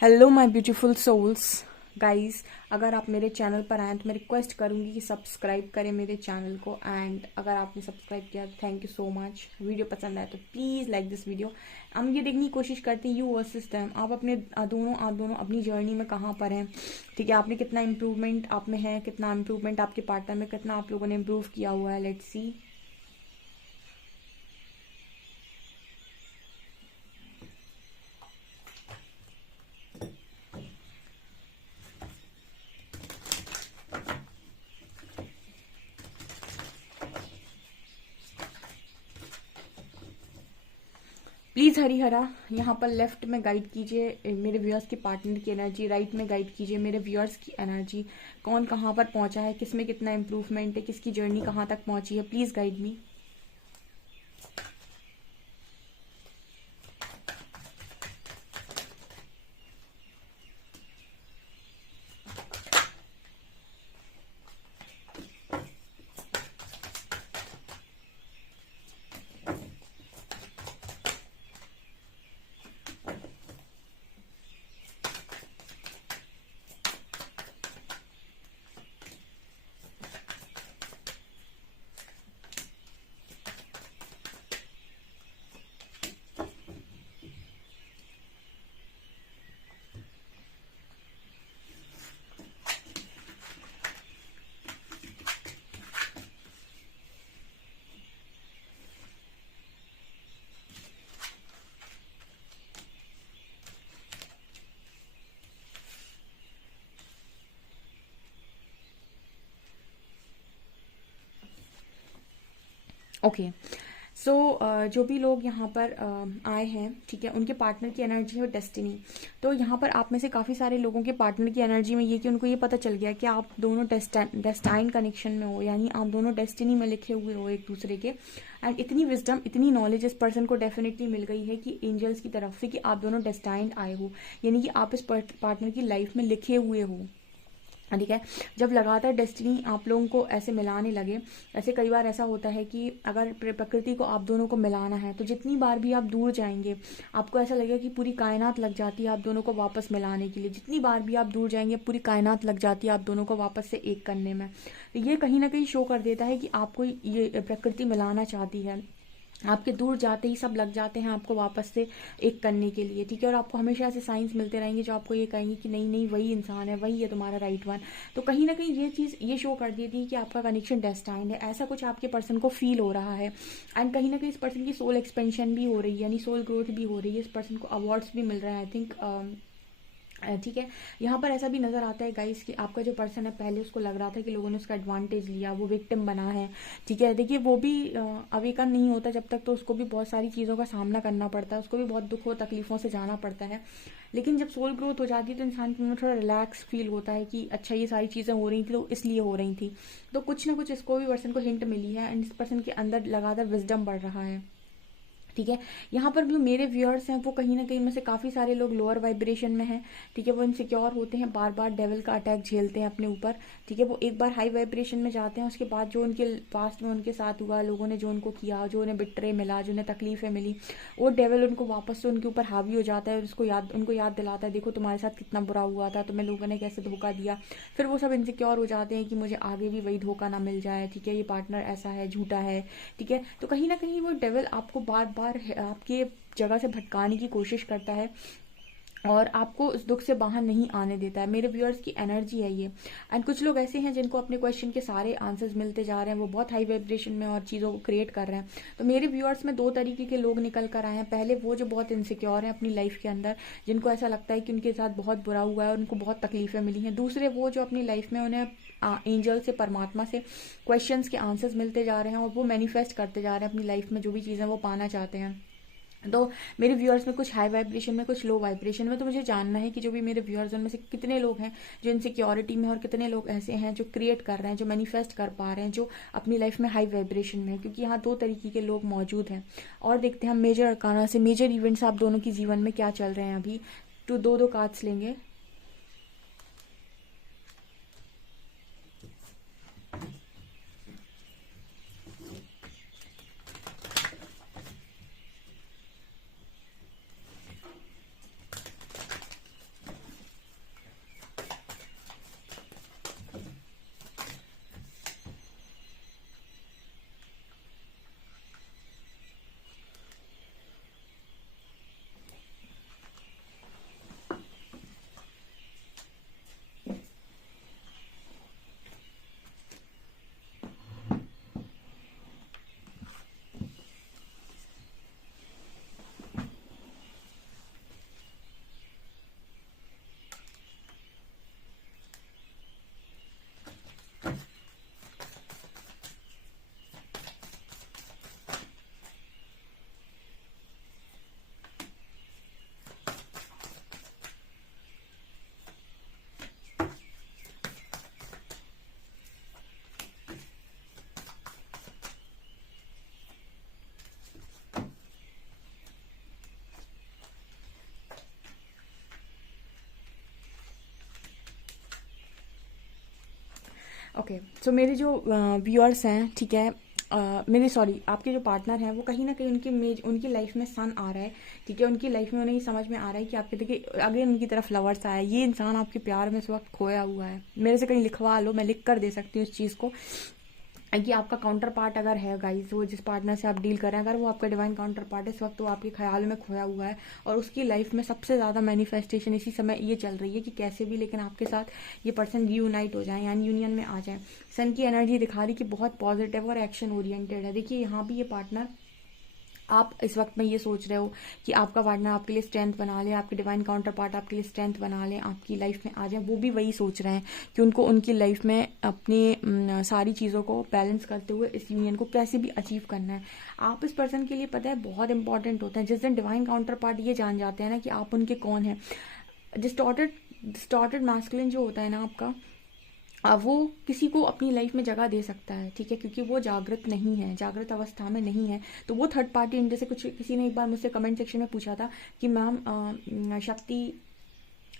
Hello my beautiful souls guys. अगर आप मेरे चैनल पर आएँ तो मैं रिक्वेस्ट करूंगी कि सब्सक्राइब करें मेरे चैनल को। एंड अगर आपने सब्सक्राइब किया तो thank you so much. Video पसंद आए तो प्लीज़ लाइक दिस वीडियो। हम ये देखने की कोशिश करते हैं यू वर्सेस देम। आप अपने आप दोनों अपनी जर्नी में कहाँ पर हैं, ठीक है। आपने कितना इम्प्रूवमेंट आप में है, कितना इम्प्रूवमेंट आपके पार्टनर में, कितना आप लोगों ने इम्प्रूव किया हुआ है। Let's see. प्लीज़ हरिहरा यहाँ पर लेफ्ट में गाइड कीजिए मेरे व्यूअर्स के पार्टनर की एनर्जी, राइट में गाइड कीजिए मेरे व्यूअर्स की एनर्जी। कौन कहाँ पर पहुँचा है, किस में कितना इम्प्रूवमेंट है, किसकी जर्नी कहाँ तक पहुँची है। Please guide me. ओके। सो जो भी लोग यहाँ पर आए हैं, ठीक है, उनके पार्टनर की एनर्जी है डेस्टिनी। तो यहाँ पर आप में से काफ़ी सारे लोगों के पार्टनर की एनर्जी में ये कि उनको ये पता चल गया कि आप दोनों डेस्टाइन कनेक्शन में हो, यानी आप दोनों डेस्टिनी में लिखे हुए हो एक दूसरे के। एंड इतनी विजडम, इतनी नॉलेज इस पर्सन को डेफिनेटली मिल गई है कि एंजल्स की तरफ से कि आप दोनों डेस्टाइंड आए हो, यानी कि आप इस पार्टनर की लाइफ में लिखे हुए हो। ठीक है। जब लगातार डेस्टिनी आप लोगों को ऐसे मिलाने लगे, ऐसे कई बार ऐसा होता है कि अगर प्रकृति को आप दोनों को मिलाना है तो जितनी बार भी आप दूर जाएंगे आपको ऐसा लगेगा कि पूरी कायनात लग जाती है आप दोनों को वापस मिलाने के लिए। जितनी बार भी आप दूर जाएंगे पूरी कायनात लग जाती है आप दोनों को वापस से एक करने में। तो ये कहीं ना कहीं शो कर देता है कि आपको ये प्रकृति मिलाना चाहती है। आपके दूर जाते ही सब लग जाते हैं आपको वापस से एक करने के लिए, ठीक है। और आपको हमेशा ऐसे साइंस मिलते रहेंगे जो आपको ये कहेंगे कि नहीं नहीं वही इंसान है, वही है तुम्हारा राइट वन। तो कहीं ना कहीं ये चीज़ ये शो कर देती है कि आपका कनेक्शन डेस्टाइंड है, ऐसा कुछ आपके पर्सन को फील हो रहा है। एंड कहीं ना कहीं इस पर्सन की सोल एक्सपेंशन भी हो रही है, यानी सोल ग्रोथ भी हो रही है। इस पर्सन को अवार्ड्स भी मिल रहा है आई थिंक, ठीक है। यहाँ पर ऐसा भी नजर आता है गाइस कि आपका जो पर्सन है पहले उसको लग रहा था कि लोगों ने उसका एडवांटेज लिया, वो विक्टिम बना है, ठीक है। देखिए वो भी अवेकन नहीं होता जब तक, तो उसको भी बहुत सारी चीज़ों का सामना करना पड़ता है, उसको भी बहुत दुखों तकलीफों से जाना पड़ता है। लेकिन जब सोल ग्रोथ हो जाती है तो इंसान के में थोड़ा रिलैक्स फील होता है कि अच्छा ये सारी चीज़ें हो रही थी तो इसलिए हो रही थी। तो कुछ ना कुछ इसको भी पर्सन को हिंट मिली है एंड इस पर्सन के अंदर लगातार विजडम बढ़ रहा है, ठीक है। यहाँ पर जो मेरे व्यूअर्स हैं वो कहीं ना कहीं में से काफ़ी सारे लोग लोअर वाइब्रेशन में हैं, ठीक है। वो इनसिक्योर होते हैं, बार बार डेविल का अटैक झेलते हैं अपने ऊपर, ठीक है। वो एक बार हाई वाइब्रेशन में जाते हैं, उसके बाद जो उनके पास्ट में उनके साथ हुआ, लोगों ने जो उनको किया, जो उन्हें बिट्रे मिला, जो उन्हें तकलीफें मिली, वो डेविल उनको वापस से उनके ऊपर हावी हो जाता है और उनको याद दिलाता है देखो तुम्हारे साथ कितना बुरा हुआ था, तुम्हें लोगों ने कैसे धोखा दिया। फिर वो सब इनसिक्योर हो जाते हैं कि मुझे आगे भी वही धोखा ना मिल जाए, ठीक है, ये पार्टनर ऐसा है, झूठा है, ठीक है। तो कहीं ना कहीं वो डेविल आपको बार बार आपके जगह से भटकाने की कोशिश करता है और आपको उस दुख से बाहर नहीं आने देता है। मेरे व्यूअर्स की एनर्जी है ये। एंड कुछ लोग ऐसे हैं जिनको अपने क्वेश्चन के सारे आंसर्स मिलते जा रहे हैं, वो बहुत हाई वाइब्रेशन में और चीज़ों को क्रिएट कर रहे हैं। तो मेरे व्यूअर्स में दो तरीके के लोग निकल कर आए हैं। पहले वो जो बहुत इनसिक्योर हैं अपनी लाइफ के अंदर, जिनको ऐसा लगता है कि उनके साथ बहुत बुरा हुआ है और उनको बहुत तकलीफें मिली हैं। दूसरे वो जो अपनी लाइफ में उन्हें एंजल से, परमात्मा से क्वेश्चंस के आंसर्स मिलते जा रहे हैं और वो मैनिफेस्ट करते जा रहे हैं अपनी लाइफ में जो भी चीज़ें वो पाना चाहते हैं। तो मेरे व्यूअर्स में कुछ हाई वाइब्रेशन में, कुछ लो वाइब्रेशन में। तो मुझे जानना है कि जो भी मेरे व्यूअर्स उनमें से कितने लोग हैं जो इनसिक्योरिटी में और कितने लोग ऐसे हैं जो क्रिएट कर रहे हैं, जो मैनिफेस्ट कर पा रहे हैं, जो अपनी लाइफ में हाई वाइब्रेशन में है। क्योंकि यहाँ दो तरीके के लोग मौजूद हैं। और देखते हैं हम मेजर अरकाना से मेजर इवेंट्स आप दोनों की जीवन में क्या चल रहे हैं अभी। तो दो दो कार्ड्स लेंगे। ओके, सो मेरे जो व्यूअर्स हैं, ठीक है, मेरे सॉरी आपके जो पार्टनर हैं वो कहीं ना कहीं उनकी लाइफ में सन आ रहा है, ठीक है, उनकी लाइफ में उन्हें ये समझ में आ रहा है कि आपके देखिए अगेन उनकी तरफ लवर्स आया है, ये इंसान आपके प्यार में इस वक्त खोया हुआ है। मेरे से कहीं लिखवा लो, मैं लिख कर दे सकती हूँ इस चीज़ को कि आपका काउंटर पार्ट अगर है गाइस, वो जिस पार्टनर से आप डील कर रहे हैं, अगर वो आपका डिवाइन काउंटर पार्ट है इस वक्त, वो आपके ख्याल में खोया हुआ है और उसकी लाइफ में सबसे ज़्यादा मैनिफेस्टेशन इसी समय ये चल रही है कि कैसे भी लेकिन आपके साथ ये पर्सन रीयूनाइट हो जाए, यानी यूनियन में आ जाए। सन की एनर्जी दिखा रही कि बहुत पॉजिटिव और एक्शन ओरिएंटेड है। देखिए यहाँ भी ये पार्टनर, आप इस वक्त में ये सोच रहे हो कि आपका पार्टनर आपके लिए स्ट्रेंथ बना ले, आपके डिवाइन काउंटर पार्ट आपके लिए स्ट्रेंथ बना ले, आपकी लाइफ में आ जाए। वो भी वही सोच रहे हैं कि उनको उनकी लाइफ में अपनी सारी चीज़ों को बैलेंस करते हुए इस यूनियन को कैसे भी अचीव करना है। आप इस पर्सन के लिए पता है बहुत इंपॉर्टेंट होता है जिस दिन डिवाइन काउंटर पार्ट ये जान जाते हैं ना कि आप उनके कौन हैं। डिस्टॉर्टेड मैस्कुलिन जो होता है ना आपका, वो किसी को अपनी लाइफ में जगह दे सकता है, ठीक है, क्योंकि वो जागृत नहीं है, जागृत अवस्था में नहीं है। तो वो थर्ड पार्टी, जैसे कुछ किसी ने एक बार मुझसे कमेंट सेक्शन में पूछा था कि मैम शक्ति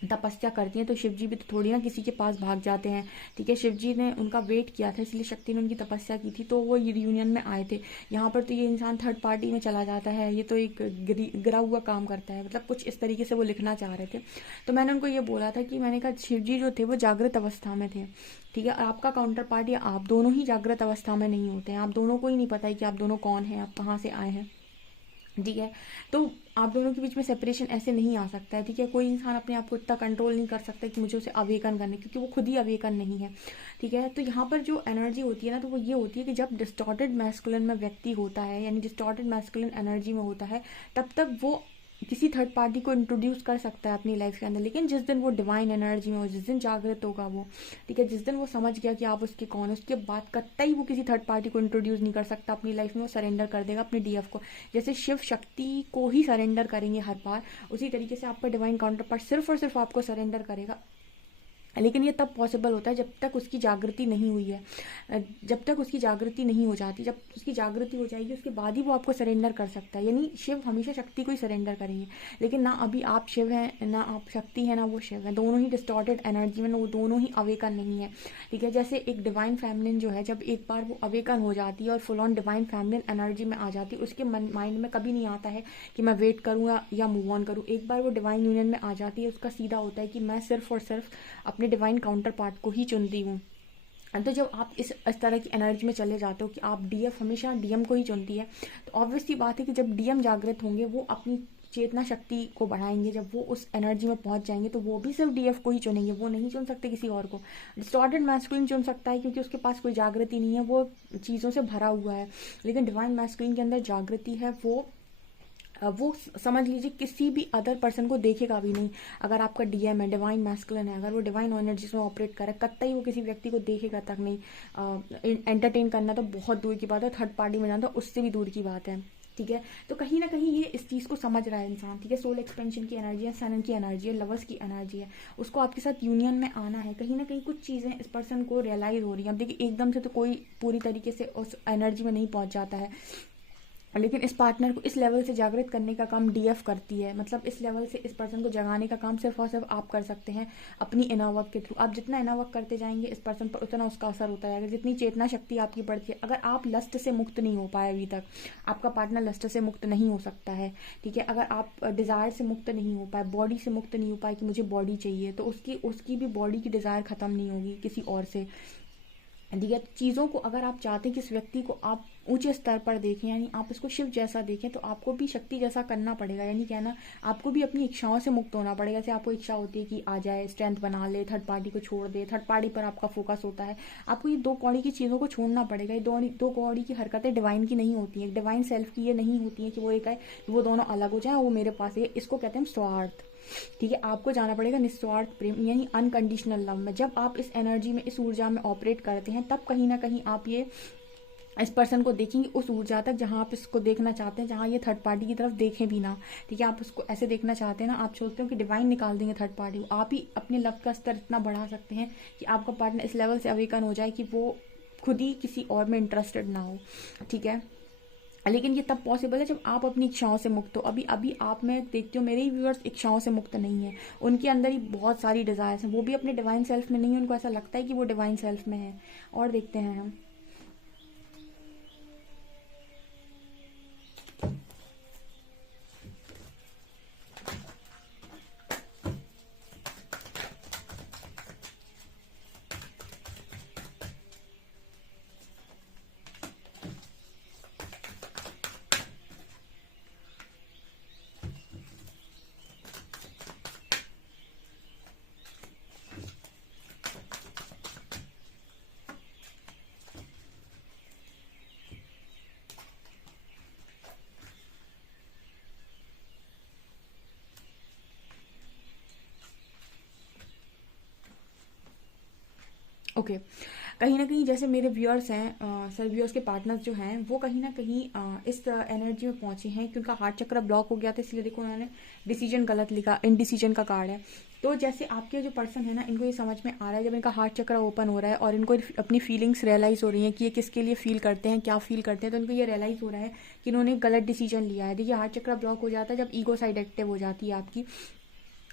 तपस्या करती हैं तो शिव जी भी तो थोड़ी ना किसी के पास भाग जाते हैं, ठीक है, शिव जी ने उनका वेट किया था इसलिए शक्ति ने उनकी तपस्या की थी, तो वो यूनियन में आए थे। यहाँ पर तो ये इंसान थर्ड पार्टी में चला जाता है, ये तो एक गिरा हुआ काम करता है, मतलब कुछ इस तरीके से वो लिखना चाह रहे थे। तो मैंने उनको ये बोला था कि मैंने कहा शिव जी जो थे वो जागृत अवस्था में थे, ठीक है, आपका काउंटर पार्ट या आप दोनों ही जागृत अवस्था में नहीं होते हैं, आप दोनों को ही नहीं पता है कि आप दोनों कौन हैं, आप कहाँ से आए हैं, ठीक है। तो आप दोनों के बीच में सेपरेशन ऐसे नहीं आ सकता है, ठीक है। कोई इंसान अपने आप को इतना कंट्रोल नहीं कर सकता कि मुझे उसे अवेकन करना, क्योंकि वो खुद ही अवेकन नहीं है, ठीक है। तो यहाँ पर जो एनर्जी होती है ना, तो वो ये होती है कि जब डिस्टॉर्टेड मैस्कुलिन में व्यक्ति होता है, यानी डिस्टॉर्टेड मैस्कुलिन एनर्जी में होता है, तब तक वो किसी थर्ड पार्टी को इंट्रोड्यूस कर सकता है अपनी लाइफ के अंदर। लेकिन जिस दिन वो डिवाइन एनर्जी में हो, जिस दिन जागृत होगा वो, ठीक है, जिस दिन वो समझ गया कि आप उसके कौन है, उसके बाद कतई वो किसी थर्ड पार्टी को इंट्रोड्यूस नहीं कर सकता अपनी लाइफ में, वो सरेंडर कर देगा अपनी डीएफ को। जैसे शिव शक्ति को ही सरेंडर करेंगे हर बार, उसी तरीके से आपका डिवाइन काउंटर पार्ट सिर्फ और सिर्फ आपको सरेंडर करेगा। लेकिन ये तब पॉसिबल होता है जब तक उसकी जागृति नहीं हुई है, जब तक उसकी जागृति नहीं हो जाती, जब उसकी जागृति हो जाएगी उसके बाद ही वो आपको सरेंडर कर सकता है। यानी शिव हमेशा शक्ति को ही सरेंडर करेंगे, लेकिन ना अभी आप शिव हैं, ना आप शक्ति है, ना वो शिव है, दोनों ही डिस्टॉर्टेड एनर्जी में, वो दोनों ही अवेकन नहीं है, ठीक है। जैसे एक डिवाइन फैमिलिन जो है, जब एक बार वो अवेकन हो जाती है और फुल ऑन डिवाइन फैमिलिन एनर्जी में आ जाती है, उसके माइंड में कभी नहीं आता है कि मैं वेट करूँ या मूव ऑन करूँ। एक बार वो डिवाइन यूनियन में आ जाती है, उसका सीधा होता है कि मैं सिर्फ और सिर्फ अपने डिवाइन काउंटर पार्ट को ही चुनती हूँ। तो जब आप इस तरह की एनर्जी में चले जाते हो कि आप डीएफ हमेशा डीएम को ही चुनती है, तो ऑब्वियसली बात है कि जब डीएम जागृत होंगे वो अपनी चेतना शक्ति को बढ़ाएंगे, जब वो उस एनर्जी में पहुंच जाएंगे तो वो भी सिर्फ डीएफ को ही चुनेंगे, वो नहीं चुन सकते किसी और को। डिस्टॉर्टेड मैस्कुलिन चुन सकता है क्योंकि उसके पास कोई जागृति नहीं है, वो चीज़ों से भरा हुआ है। लेकिन डिवाइन मैस्कुलिन के अंदर जागृति है, वो समझ लीजिए किसी भी अदर पर्सन को देखेगा भी नहीं। अगर आपका डीएम है, डिवाइन मैस्कुलिन है, अगर वो डिवाइन एनर्जी में ऑपरेट करे, कतई वो किसी व्यक्ति को देखेगा तक नहीं। एंटरटेन करना तो बहुत दूर की बात है, थर्ड पार्टी में जाना तो उससे भी दूर की बात है, ठीक है। तो कहीं ना कहीं ये इस चीज़ को समझ रहा है इंसान, ठीक है। सोल एक्सपेंशन की एनर्जी है, सन की एनर्जी है, लवर्स की एनर्जी है, उसको आपके साथ यूनियन में आना है। कहीं ना कहीं कुछ चीज़ें इस पर्सन को रियलाइज हो रही है। अब देखिए एकदम से तो कोई पूरी तरीके से उस एनर्जी में नहीं पहुंच जाता है, लेकिन इस पार्टनर को इस लेवल से जागृत करने का काम डीएफ करती है। मतलब इस लेवल से इस पर्सन को जगाने का काम सिर्फ और सिर्फ आप कर सकते हैं अपनी इनर वर्क के थ्रू। आप जितना इनर वर्क करते जाएंगे इस पर्सन पर उतना उसका असर होता जाएगा, जितनी चेतना शक्ति आपकी बढ़ती है। अगर आप लस्ट से मुक्त नहीं हो पाए अभी तक, आपका पार्टनर लस्ट से मुक्त नहीं हो सकता है, ठीक है। अगर आप डिज़ायर से मुक्त नहीं हो पाए, बॉडी से मुक्त नहीं हो पाए कि मुझे बॉडी चाहिए, तो उसकी भी बॉडी की डिज़ायर ख़त्म नहीं होगी किसी और से, ठीक है। चीज़ों को अगर आप चाहते हैं कि इस व्यक्ति को आप ऊंचे स्तर पर देखें, यानी आप इसको शिव जैसा देखें, तो आपको भी शक्ति जैसा करना पड़ेगा। यानी क्या ना, आपको भी अपनी इच्छाओं से मुक्त होना पड़ेगा। जैसे आपको इच्छा होती है कि आ जाए, स्ट्रेंथ बना ले, थर्ड पार्टी को छोड़ दे, थर्ड पार्टी पर आपका फोकस होता है, आपको ये दो कौड़ी की चीज़ों को छोड़ना पड़ेगा। ये दो कौड़ी की हरकतें डिवाइन की नहीं होती हैं, डिवाइन सेल्फ की ये नहीं होती हैं कि वो एक है वो दोनों अलग हो जाए, वो मेरे पास है। इसको कहते हैं स्वार्थ, ठीक है। आपको जाना पड़ेगा निस्वार्थ प्रेम, यानी अनकंडीशनल लव में। जब आप इस एनर्जी में, इस ऊर्जा में ऑपरेट करते हैं, तब कहीं ना कहीं आप ये इस पर्सन को देखेंगे उस ऊर्जा तक जहां आप इसको देखना चाहते हैं, जहां ये थर्ड पार्टी की तरफ देखें भी ना, ठीक है। आप उसको ऐसे देखना चाहते हैं ना, आप सोचते हो कि डिवाइन निकाल देंगे थर्ड पार्टी को, आप ही अपने लव का स्तर इतना बढ़ा सकते हैं कि आपका पार्टनर इस लेवल से अवेकन हो जाए कि वो खुद ही किसी और में इंटरेस्टेड ना हो, ठीक है। लेकिन ये तब पॉसिबल है जब आप अपनी इच्छाओं से मुक्त हो। अभी अभी आप, मैं देखती हूँ मेरे ही व्यूअर्स इच्छाओं से मुक्त नहीं है, उनके अंदर ही बहुत सारी डिज़ायर्स हैं, वो भी अपने डिवाइन सेल्फ में नहीं है, उनको ऐसा लगता है कि वो डिवाइन सेल्फ में है। और देखते हैं हम। ओके, कहीं ना कहीं जैसे मेरे व्यूअर्स हैं, सर व्यूअर्स के पार्टनर्स जो हैं वो कहीं ना कहीं इस एनर्जी में पहुंचे हैं कि उनका हार्ट चक्र ब्लॉक हो गया था, इसलिए देखो उन्होंने डिसीजन गलत लिखा, इनडिसीजन का कार्ड है। तो जैसे आपके जो पर्सन है ना, इनको ये समझ में आ रहा है जब इनका हार्ट चक्र ओपन हो रहा है और इनको अपनी फीलिंग्स रियलाइज़ हो रही हैं कि ये किसके लिए फील करते हैं, क्या फील करते हैं, तो इनको ये रियलाइज़ हो रहा है कि इन्होंने गलत डिसीजन लिया है। देखिए, हार्ट चक्र ब्लॉक हो जाता है जब ईगो साइड एक्टिव हो जाती है आपकी,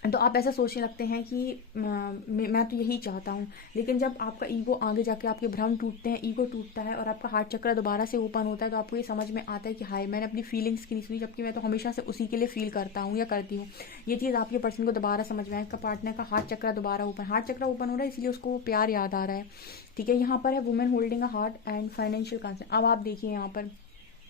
तो आप ऐसा सोचने लगते हैं कि मैं तो यही चाहता हूँ। लेकिन जब आपका ईगो आगे जाके आपके भ्रम टूटते हैं, ईगो टूटता है और आपका हार्ट चक्र दोबारा से ओपन होता है, तो आपको ये समझ में आता है कि हाय, मैंने अपनी फीलिंग्स की नहीं सुनी, जबकि मैं तो हमेशा से उसी के लिए फील करता हूँ या करती हूँ। ये चीज़ आपके पर्सन को दोबारा समझ में आए, इसका पार्टनर का हार्ट चक्र दोबारा ओपन, हार्ट चक्र ओपन हो रहा है, इसलिए उसको वो प्यार याद आ रहा है। ठीक है, यहाँ पर है women holding a heart and financial concern. अब आप देखिए यहाँ पर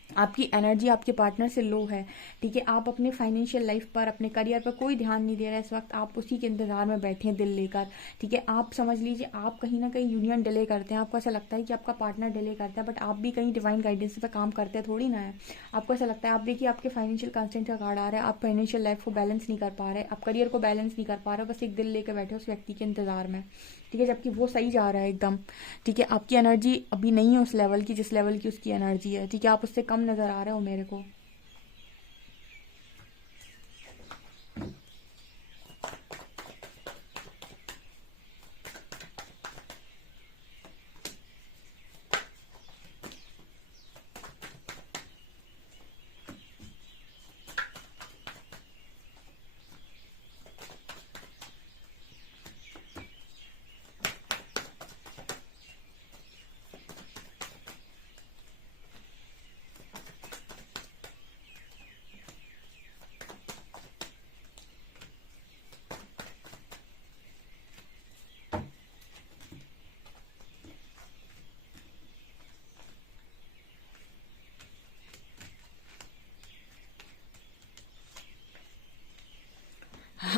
आपकी एनर्जी आपके पार्टनर से लो है। ठीक है, आप अपने फाइनेंशियल लाइफ पर, अपने करियर पर कोई ध्यान नहीं दे रहे इस वक्त, आप उसी के इंतजार में बैठे हैं दिल लेकर। ठीक है, आप समझ लीजिए आप कहीं ना कहीं यूनियन डिले करते हैं, आपको ऐसा लगता है कि आपका पार्टनर डिले करता है, बट आप भी कहीं डिवाइन गाइडेंस पे काम करते हैं थोड़ी ना है। आपको ऐसा लगता है, आप देखिए आपके फाइनेंशियल कंस्टेंट का कार्ड आ रहा है, आप फाइनेंशियल लाइफ को बैलेंस नहीं कर पा रहे, आप करियर को बैलेंस नहीं कर पा रहे, बस एक दिल लेकर बैठे उस व्यक्ति के इंतजार में। ठीक है, जबकि वो सही जा रहा है एकदम। ठीक है, आपकी एनर्जी अभी नहीं है उस लेवल की जिस लेवल की उसकी एनर्जी है। ठीक है, आप उससे कम नज़र आ रहे हो मेरे को।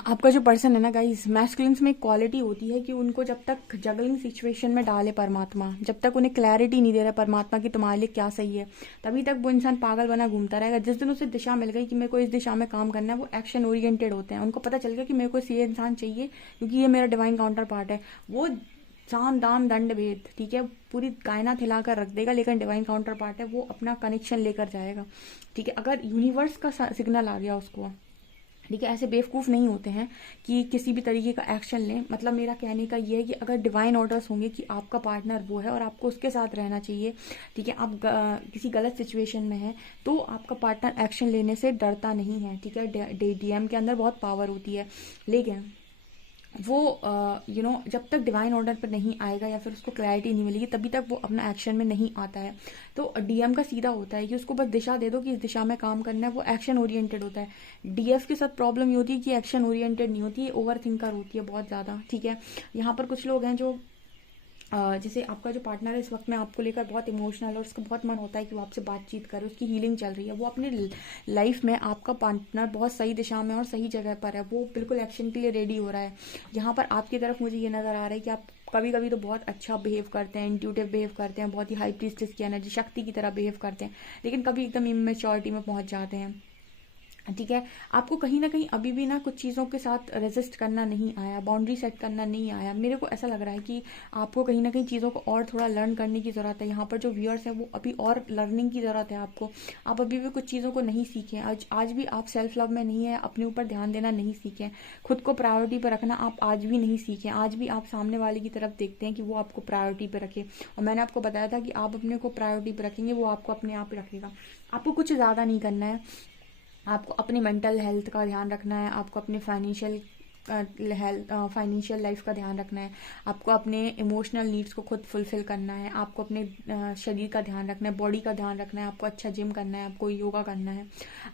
आपका जो पर्सन है ना गाइस, मैस्कुलिन्स में एक क्वालिटी होती है कि उनको जब तक जगलिंग सिचुएशन में डाले परमात्मा, जब तक उन्हें क्लैरिटी नहीं दे रहा परमात्मा कि तुम्हारे लिए क्या सही है, तभी तक वो इंसान पागल बना घूमता रहेगा। जिस दिन उसे दिशा मिल गई कि मेरे को इस दिशा में काम करना है, वो एक्शन ओरिएंटेड होते हैं। उनको पता चल गया कि मेरे को ये इंसान चाहिए क्योंकि ये मेरा डिवाइन काउंटर पार्ट है। वो साम दाम दंड भेद, ठीक है, पूरी कायनात हिलाकर रख देगा, लेकिन डिवाइन काउंटर पार्ट है, वो अपना कनेक्शन लेकर जाएगा। ठीक है, अगर यूनिवर्स का सिग्नल आ गया उसको, ठीक है, ऐसे बेवकूफ़ नहीं होते हैं कि किसी भी तरीके का एक्शन लें। मतलब मेरा कहने का ये है कि अगर डिवाइन ऑर्डर्स होंगे कि आपका पार्टनर वो है और आपको उसके साथ रहना चाहिए, ठीक है, आप किसी गलत सिचुएशन में हैं, तो आपका पार्टनर एक्शन लेने से डरता नहीं है। ठीक है, डीएम के अंदर बहुत पावर होती है, लेकिन वो जब तक डिवाइन ऑर्डर पर नहीं आएगा या फिर उसको क्लैरिटी नहीं मिलेगी, तभी तक वो अपना एक्शन में नहीं आता है। तो डीएम का सीधा होता है कि उसको बस दिशा दे दो कि इस दिशा में काम करना है, वो एक्शन ओरिएंटेड होता है। डीएफ के साथ प्रॉब्लम ये होती है कि एक्शन ओरिएंटेड नहीं होती है, ओवर थिंकर होती है बहुत ज़्यादा। ठीक है, यहाँ पर कुछ लोग हैं जो जैसे आपका जो पार्टनर है इस वक्त में आपको लेकर बहुत इमोशनल और उसका बहुत मन होता है कि वो आपसे बातचीत करे, उसकी हीलिंग चल रही है, वो अपने लाइफ में आपका पार्टनर बहुत सही दिशा में और सही जगह पर है, वो बिल्कुल एक्शन के लिए रेडी हो रहा है। यहाँ पर आपकी तरफ मुझे ये नज़र आ रहा है कि आप कभी कभी तो बहुत अच्छा बिहेव करते हैं, इंट्यूटिव बिहेव करते हैं, बहुत ही हाई प्रीस्टेस की एनर्जी, शक्ति की तरह बिहेव करते हैं, लेकिन कभी एकदम इमेच्योरिटी में पहुंच जाते हैं। ठीक है। आपको कहीं ना कहीं अभी भी ना कुछ चीज़ों के साथ रेजिस्ट करना नहीं आया, बाउंड्री सेट करना नहीं आया। मेरे को ऐसा लग रहा है कि आपको कहीं ना कहीं चीज़ों को और थोड़ा लर्न करने की ज़रूरत है। यहाँ पर जो व्यूअर्स है वो अभी और लर्निंग की ज़रूरत है आपको। आप अभी भी कुछ चीज़ों को नहीं सीखे, आज भी आप सेल्फ लव में नहीं है, अपने ऊपर ध्यान देना नहीं सीखे, खुद को प्रायोरिटी पर रखना आप आज भी नहीं सीखे। आज भी आप सामने वाले की तरफ देखते हैं कि वो आपको प्रायोरिटी पर रखे, और मैंने आपको बताया था कि आप अपने को प्रायोरिटी पर रखेंगे, वो आपको अपने आप रखेगा। आपको कुछ ज़्यादा नहीं करना है। आपको अपनी मेंटल हेल्थ का ध्यान रखना है, आपको अपने फाइनेंशियल लाइफ का ध्यान रखना है, आपको अपने इमोशनल नीड्स को खुद फुलफिल करना है, आपको अपने शरीर का ध्यान रखना है, बॉडी का ध्यान रखना है, आपको अच्छा जिम करना है, आपको योगा करना है।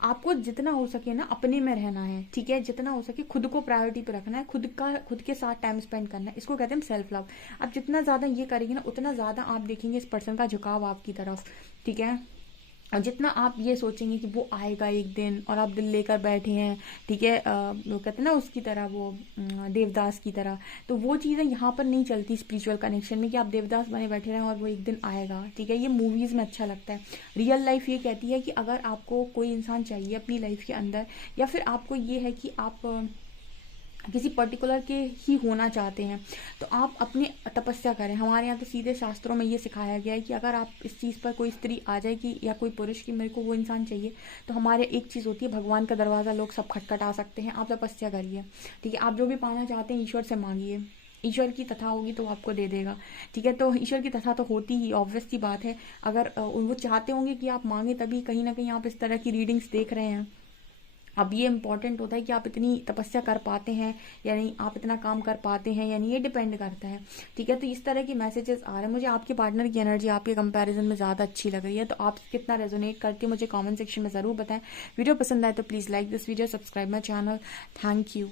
आपको जितना हो सके ना अपने में रहना है, ठीक है। जितना हो सके खुद को प्रायोरिटी पे रखना है, खुद के साथ टाइम स्पेंड करना है। इसको कहते हैं सेल्फ लव। आप जितना ज़्यादा ये करेंगे ना, उतना ज़्यादा आप देखेंगे इस पर्सन का झुकाव आपकी तरफ, ठीक है। और जितना आप ये सोचेंगे कि वो आएगा एक दिन और आप दिल लेकर बैठे हैं, ठीक है, वो कहते हैं ना उसकी तरह, वो देवदास की तरह, तो वो चीज़ें यहाँ पर नहीं चलती स्पिरिचुअल कनेक्शन में कि आप देवदास बने बैठे रहें और वो एक दिन आएगा, ठीक है। ये मूवीज़ में अच्छा लगता है। रियल लाइफ ये कहती है कि अगर आपको कोई इंसान चाहिए अपनी लाइफ के अंदर, या फिर आपको ये है कि आप किसी पर्टिकुलर के ही होना चाहते हैं, तो आप अपनी तपस्या करें। हमारे यहाँ तो सीधे शास्त्रों में ये सिखाया गया है कि अगर आप इस चीज़ पर, कोई स्त्री आ जाए कि या कोई पुरुष की मेरे को वो इंसान चाहिए, तो हमारे एक चीज़ होती है, भगवान का दरवाज़ा लोग सब खटखटा सकते हैं। आप तपस्या करिए, ठीक है। आप जो भी पाना चाहते हैं ईश्वर से मांगिए, ईश्वर की तथा होगी तो आपको दे देगा, ठीक है। तो ईश्वर की तथा तो होती ही, ऑब्वियस सी बात है। अगर वो चाहते होंगे कि आप मांगे, तभी कहीं ना कहीं आप इस तरह की रीडिंग्स देख रहे हैं। अब ये इम्पॉर्टेंट होता है कि आप इतनी तपस्या कर पाते हैं या नहीं, आप इतना काम कर पाते हैं या नहीं, ये डिपेंड करता है, ठीक है। तो इस तरह की मैसेजेस आ रहे हैं। मुझे आपके पार्टनर की एनर्जी आपके कंपैरिजन में ज़्यादा अच्छी लग रही है, तो आप कितना रेजोनेट करती है मुझे कमेंट सेक्शन में ज़रूर बताएं। वीडियो पसंद आए तो please like this video, subscribe my channel. Thank you.